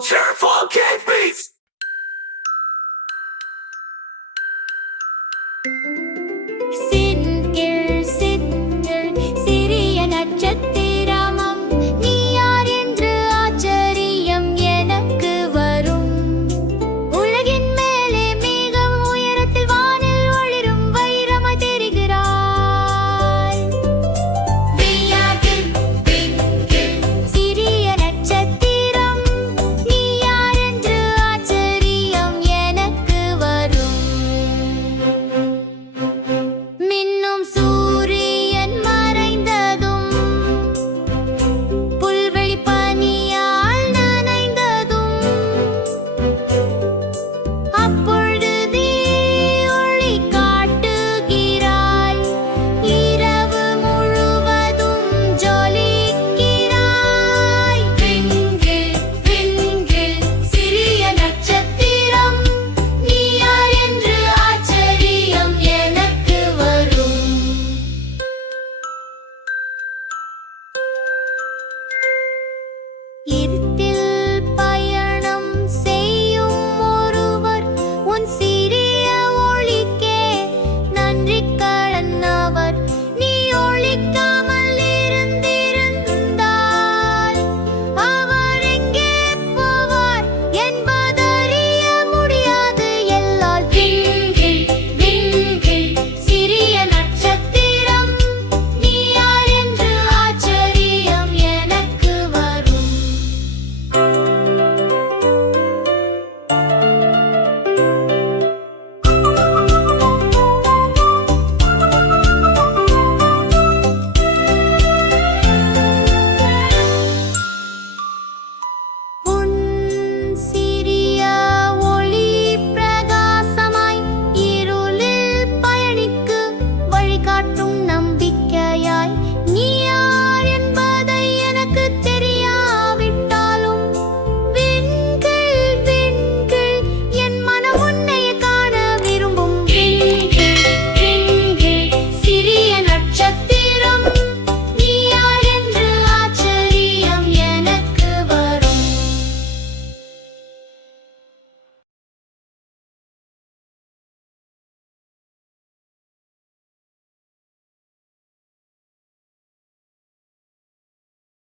Sheriff 言って